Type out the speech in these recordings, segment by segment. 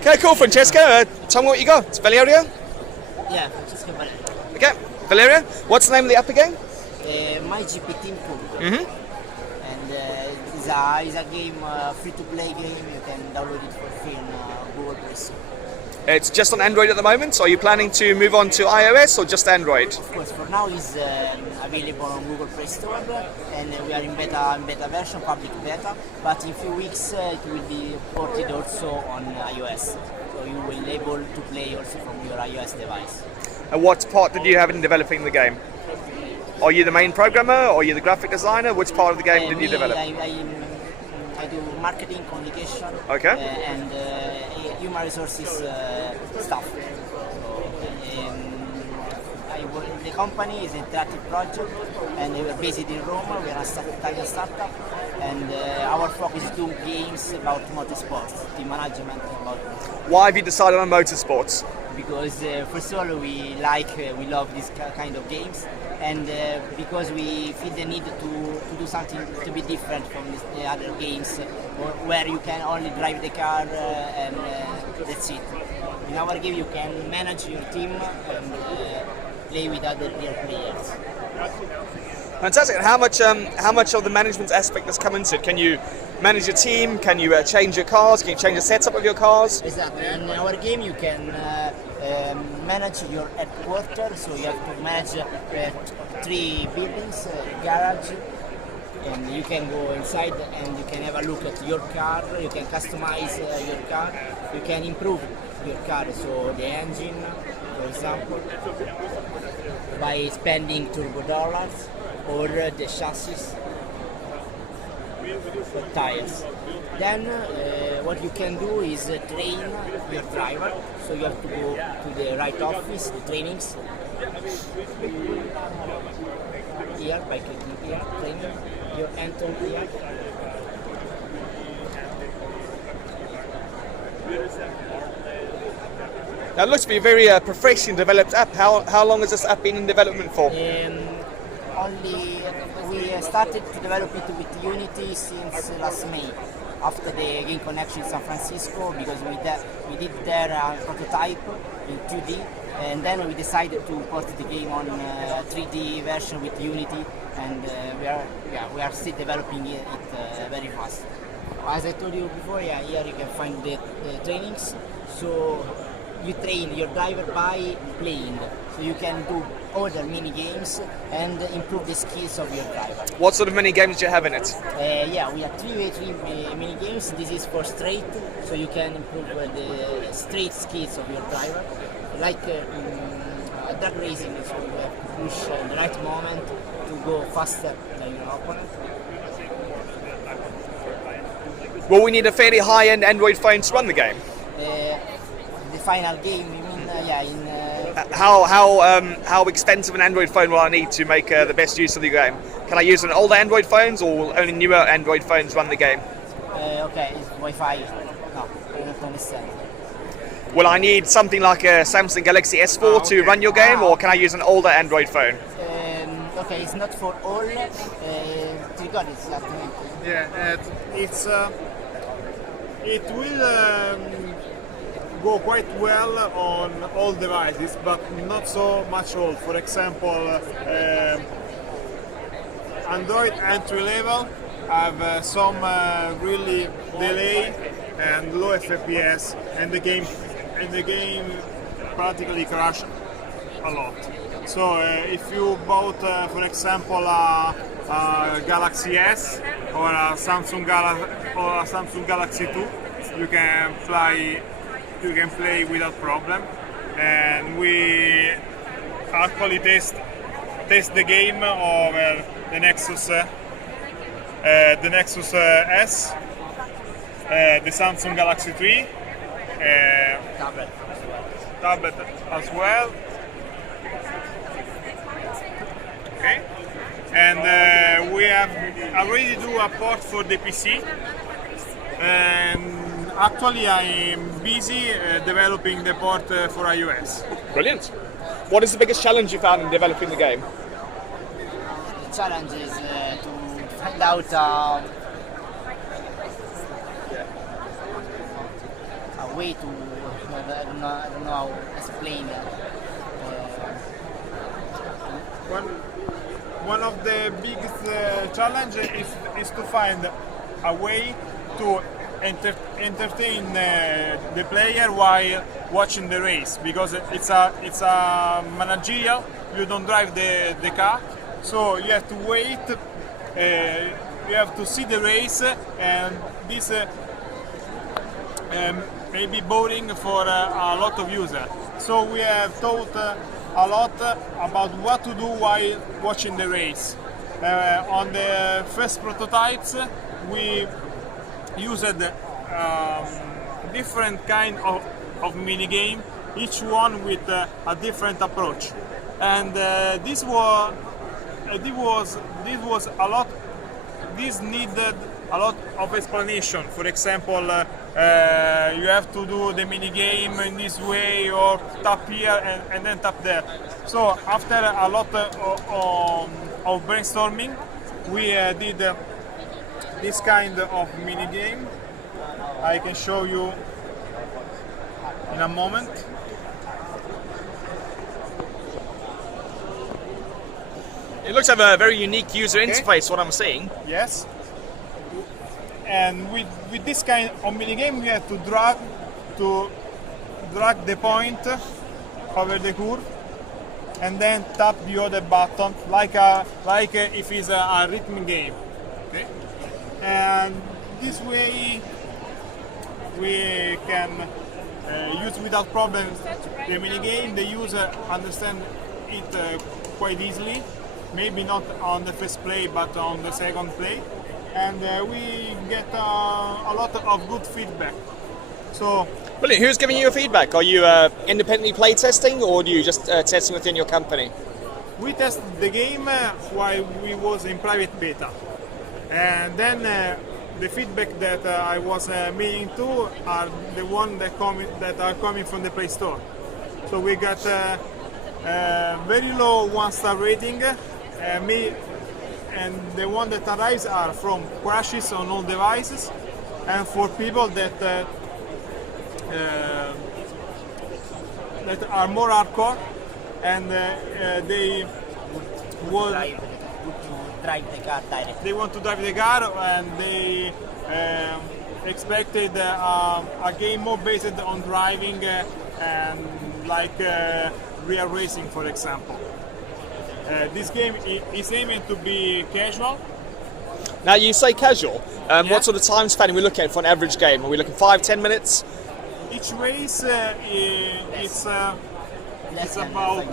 Okay, cool, Francesco. Tell me what you got. Valerio? Yeah, Francesco Valerio. Okay, Valerio, what's the name of the app again? My GP Team Pool. Mm-hmm. And it's a game, free-to-play game. You can download it for free on Google Play Store. It's just on Android at the moment, so are you planning to move on to iOS or just Android? Of course, for now it's available on Google Play Store, and we are in beta version, public beta. But in a few weeks it will be ported also on iOS, so you will be able to play also from your iOS device. And what part did you have in developing the game? Are you the main programmer, or are you the graphic designer? Which part of the game did you develop? I do marketing, communication, okay. and human resources stuff. The company is an interactive project, and we are based in Rome. We are an Italian startup, and our focus is doing games about motorsports, team management. Why have you decided on motorsports? Because first of all, we love this kind of games, and because we feel the need to do something to be different from the other games, where you can only drive the car and that's it. In our game, you can manage your team and play with other real players. Fantastic. And how much of the management aspect has come into it? Can you manage your team? Can you change your cars? Can you change the setup of your cars? Exactly. In our game, you can manage your headquarters. So you have to manage 3 buildings, garage, and you can go inside and you can have a look at your car. You can customize your car. You can improve your car. So the engine, for example, by spending turbo dollars, or the chassis, or tires. Then what you can do is train your driver. So you have to go to the right office, the trainings. Here, by clicking here, training, you enter here. Now it looks to be a very professionally developed app. How long has this app been in development for? We started to develop it with Unity since last May, after the Game Connection in San Francisco, because we did there a prototype in 2D, and then we decided to port the game on 3D version with Unity, and we are still developing it very fast. As I told you before, here you can find the trainings. So you train your driver by playing, so you can do other mini games and improve the skills of your driver. What sort of mini games do you have in it? We have 3 mini games. This is for straight, so you can improve the straight skills of your driver, like drag racing. So you have to push in the right moment to go faster than your opponent. Will we need a fairly high-end Android phone to run the game? The final game, you mean? How expensive an Android phone will I need to make the best use of the game? Can I use an older Android phones, or will only newer Android phones run the game? Okay, it's Wi-Fi. No, I don't understand. Will I need something like a Samsung Galaxy S4 to run your game, or can I use an older Android phone? Okay, it's not for all. Trigger is not. Yeah, it will go quite well on all devices, but not so much old. For example, Android entry level have some really delay and low FPS, and the game practically crashed a lot. So if you bought, for example, a Galaxy S or a Samsung Galaxy 2, you can play without problem. And we actually test the game over the Nexus S, the Samsung Galaxy 3, tablet as well. Okay, and we have already do a port for the PC, and actually I'm busy developing the port for iOS. Brilliant. What is the biggest challenge you found in developing the game? The challenge is to find out a way to I don't know how to explain it. One of the biggest challenge is to find a way to entertain the player while watching the race, because it's a managerial. You don't drive the car, so you have to wait. You have to see the race, and this may be boring for a lot of users. So we have thought a lot about what to do while watching the race. On the first prototypes, we used different kind of mini game, each one with a different approach, and this was a lot. This needed a lot of explanation. For example, you have to do the mini game in this way, or tap here and then tap there. So after a lot of brainstorming, we did this kind of mini game. I can show you in a moment. It looks like a very unique user interface, what I'm seeing. Yes. And with this kind of mini game, we have to drag the point over the curve, and then tap the other button, like if it's a rhythm game. Okay. And this way we can use without problem the mini game. The user understand it quite easily. Maybe not on the first play, but on the second play, and we get a lot of good feedback. So, Brilliant. Who's giving you your feedback? Are you independently play testing, or do you just testing within your company? we tested the game while we was in private beta, and then the feedback that I was meaning to are the one that are coming from the Play Store. So we got very low 1-star rating. And the one that arrives are from crashes on all devices, and for people that are more hardcore, and they want drive the car directly. They want to drive the car, and they expected a game more based on driving and like real racing, for example. This game is aiming to be casual. Now you say casual. Yeah. What sort of time span are we looking at for an average game? Are we looking 5-10 minutes? Each race it's about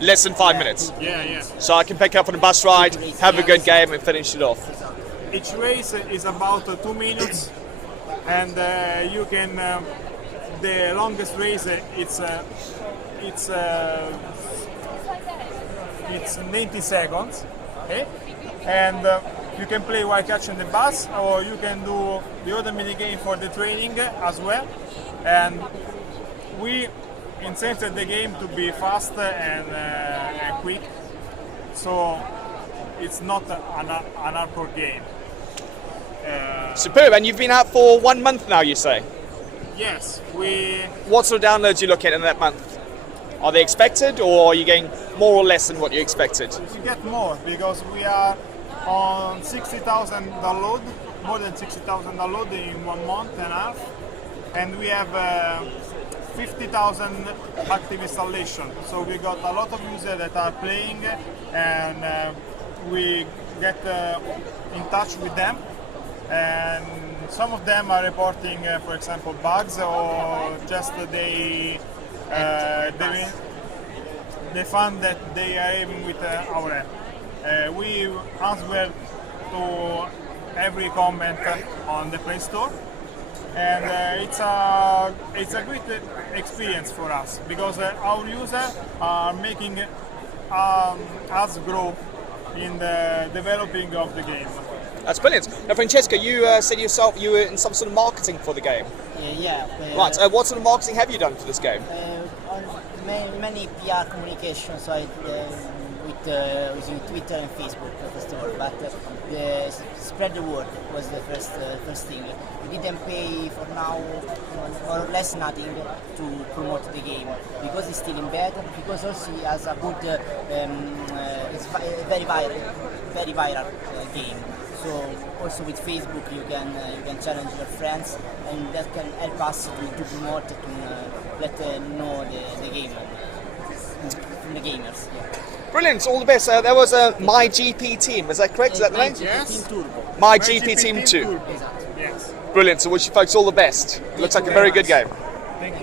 Less than 5 minutes. yeah. So I can pick up on a bus ride, have a good game, and finish it off. Each race is about 2 minutes, and you can the longest race it's 90 seconds, okay? And you can play while catching the bus, or you can do the other mini game for the training as well. And we incented the game to be fast and quick, so it's not an hardcore game. Superb. And you've been out for 1 month now, you say? Yes, What sort of downloads are you looking at in that month? Are they expected, or are you getting more or less than what you expected? we get more because we are on 60,000 download, more than 60,000 download in 1 month and a half, and we have 50,000 active installation. So we got a lot of users that are playing, and we get in touch with them, and some of them are reporting, for example, bugs, or just they found that they are having with our app. We answer to every comment on the Play Store, and it's a great experience for us because our users are making us grow in the developing of the game. That's brilliant. Now, Francesca, you said yourself you were in some sort of marketing for the game. Right. What sort of marketing have you done for this game? On many PR communications. So using Twitter and Facebook first of all, but the spread the word was the first thing. We didn't pay for now more or less nothing to promote the game because it's still in beta, because also it has a good, it's a very viral game. So also with Facebook you can challenge your friends, and that can help us to promote, to let know the game from the gamers. Yeah. Brilliant, all the best. There was a My GP Team, is that correct? Is that the name? Yes. Team Turbo. My GP Team 2. Yes. Brilliant, so wish you folks all the best. Looks like a very good game. Thank you.